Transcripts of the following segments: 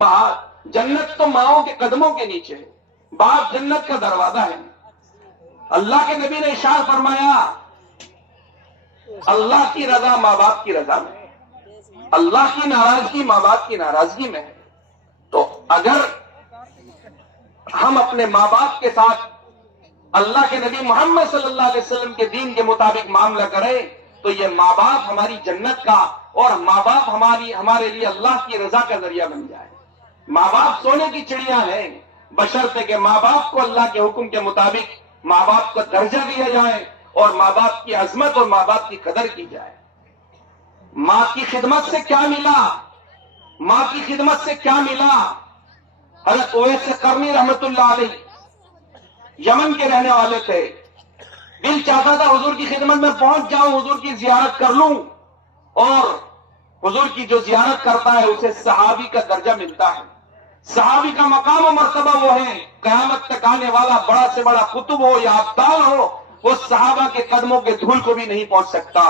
جنت تو ماؤں کے قدموں کے نیچے ہے، باپ جنت کا دروازہ ہے۔ اللہ کے نبی نے ارشاد فرمایا اللہ کی رضا ماں باپ کی رضا میں ہے، اللہ کی ناراضگی ماں باپ کی ناراضگی میں ہے۔ تو اگر ہم اپنے ماں باپ کے ساتھ اللہ کے نبی محمد صلی اللہ علیہ وسلم کے دین کے مطابق معاملہ کریں تو یہ ماں باپ ہماری جنت کا اور ماں باپ ہمارے لیے اللہ کی رضا کا ذریعہ بن جائے۔ ماں باپ سونے کی چڑیاں ہیں، بشرطے کہ ماں باپ کو اللہ کے حکم کے مطابق ماں باپ کو درجہ دیا جائے اور ماں باپ کی عظمت اور ماں باپ کی قدر کی جائے۔ ماں کی خدمت سے کیا ملا؟ ماں کی خدمت سے کیا ملا؟ حضرت اویس قرنی رحمت اللہ علیہ یمن کے رہنے والے تھے، دل چاہتا تھا حضور کی خدمت میں پہنچ جاؤں، حضور کی زیارت کر لوں، اور حضور کی جو زیارت کرتا ہے اسے صحابی کا درجہ ملتا ہے۔ صحابی کا مقام و مرتبہ وہ ہے، قیامت تک آنے والا بڑا سے بڑا قطب ہو یا ابدال ہو، وہ صحابہ کے قدموں کے دھول کو بھی نہیں پہنچ سکتا۔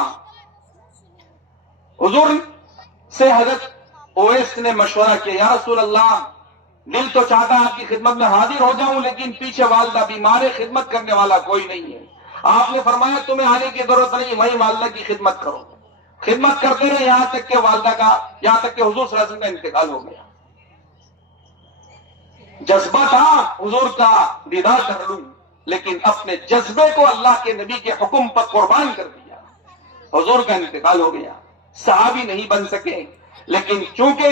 حضور سے حضرت اویس نے مشورہ کیا، یا رسول اللہ دل تو چاہتا ہے آپ کی خدمت میں حاضر ہو جاؤں، لیکن پیچھے والدہ بیمار ہے، خدمت کرنے والا کوئی نہیں ہے۔ آپ نے فرمایا تمہیں آنے کی ضرورت نہیں، وہی والدہ کی خدمت کرو۔ خدمت کرتے رہے یہاں تک کہ والدہ کا، یہاں تک کہ حضور صلی اللہ علیہ وسلم کا انتقال ہو گیا۔ جذبہ تھا حضور کا دیدار کر لوں، لیکن اپنے جذبے کو اللہ کے نبی کے حکم پر قربان کر دیا، حضور کا انتقال ہو گیا۔ صحابی نہیں بن سکے، لیکن چونکہ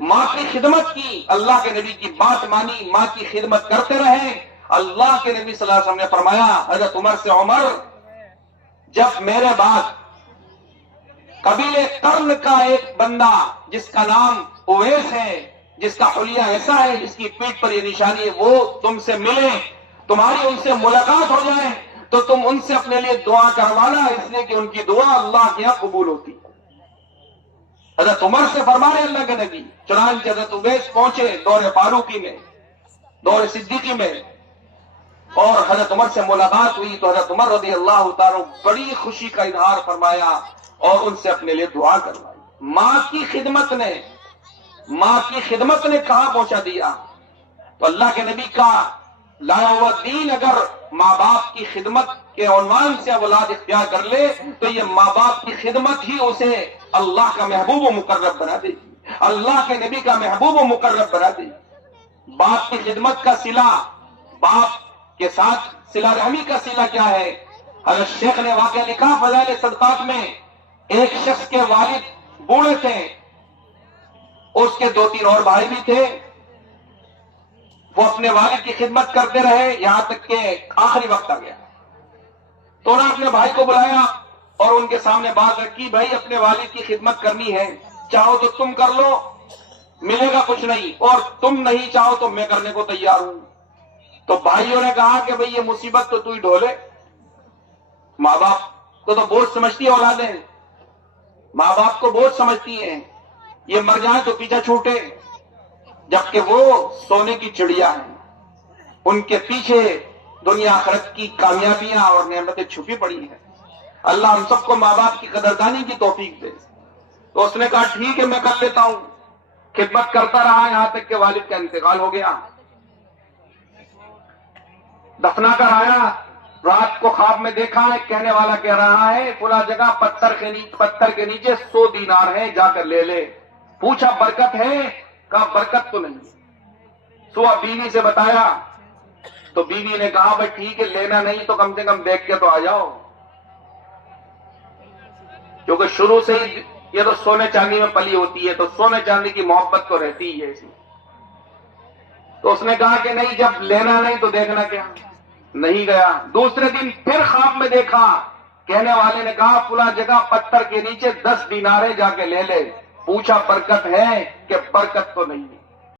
ماں کی خدمت کی، اللہ کے نبی کی بات مانی، ماں کی خدمت کرتے رہے۔ اللہ کے نبی صلی اللہ علیہ وسلم نے فرمایا حضرت عمر سے، عمر جب میرے بعد قبیلے قرن کا ایک بندہ جس کا نام اویس ہے، جس کا حلیہ ایسا ہے، جس کی پیٹھ پر یہ نشانی ہے، وہ تم سے ملے، تمہاری ان سے ملاقات ہو جائے تو تم ان سے اپنے لیے دعا کروانا، اس لیے کہ ان کی دعا اللہ کے یہاں قبول ہوتی ہے۔ حضرت عمر سے فرما رہے اللہ کے نبی، چنانچہ حضرت اویس پہنچے دور فاروقی میں، دور صدیقی میں، اور حضرت عمر سے ملاقات ہوئی تو حضرت عمر رضی اللہ تعالیٰ بڑی خوشی کا اظہار فرمایا اور ان سے اپنے لیے دعا کروائی۔ ماں کی خدمت نے کہاں پہنچا دیا؟ تو اللہ کے نبی کا لایا ہوا دین اگر ماں باپ کی خدمت کے عنوان سے اولاد اختیار کر لے تو یہ ماں باپ کی خدمت ہی اسے اللہ کا محبوب و مقرب بنا دے گی، اللہ کے نبی کا محبوب و مقرب بنا دے گی۔ باپ کی خدمت کا صلہ، باپ کے ساتھ صلہ رحمی کا صلہ کیا ہے؟ حضرت شیخ نے واقعہ لکھا فضائل صدقات میں، ایک شخص کے والد بوڑھے تھے، اس کے 2-3 اور بھائی بھی تھے، وہ اپنے والد کی خدمت کرتے رہے یہاں تک کہ آخری وقت آ گیا تو انہوں نے اپنے بھائی کو بلایا اور ان کے سامنے بات رکھی، بھائی اپنے والد کی خدمت کرنی ہے، چاہو تو تم کر لو، ملے گا کچھ نہیں، اور تم نہیں چاہو تو میں کرنے کو تیار ہوں۔ تو بھائیوں نے کہا کہ بھئی یہ مصیبت تو ہی ڈھولے، ماں باپ کو تو بوجھ سمجھتی ہے اولادیں، ماں باپ کو بوجھ سمجھتی ہیں، یہ مر جائیں تو پیچھے چھوٹے، جبکہ وہ سونے کی چڑیا ہیں، ان کے پیچھے دنیا آخرت کی کامیابیاں اور نعمتیں چھپی پڑی ہیں۔ اللہ ہم سب کو ماں باپ کی قدردانی کی توفیق دے۔ تو اس نے کہا ٹھیک ہے میں کر لیتا ہوں، خدمت کرتا رہا یہاں تک کہ والد کا انتقال ہو گیا۔ دفنا کر آیا، رات کو خواب میں دیکھا ایک کہنے والا کہہ رہا ہے فلاں جگہ پتھر کے نیچے 100 دینار ہے، جا کر لے لے۔ پوچھا برکت ہے؟ کہا برکت تو نہیں۔ صبح بیوی سے بتایا تو بیوی نے کہا بھائی ٹھیک ہے لینا نہیں تو کم سے کم دیکھ کے تو آ جاؤ، کیونکہ شروع سے ہی یہ تو سونے چاندی میں پلی ہوتی ہے تو سونے چاندی کی محبت تو رہتی ہی ہے اس میں۔ تو اس نے کہا کہ نہیں جب لینا نہیں تو دیکھنا کیا، نہیں گیا۔ دوسرے دن پھر خواب میں دیکھا، کہنے والے نے کہا فلاں جگہ پتھر کے نیچے 10 دینار ہے، جا کے لے لے۔ پوچھا برکت ہے؟ کہ برکت تو نہیں ہے۔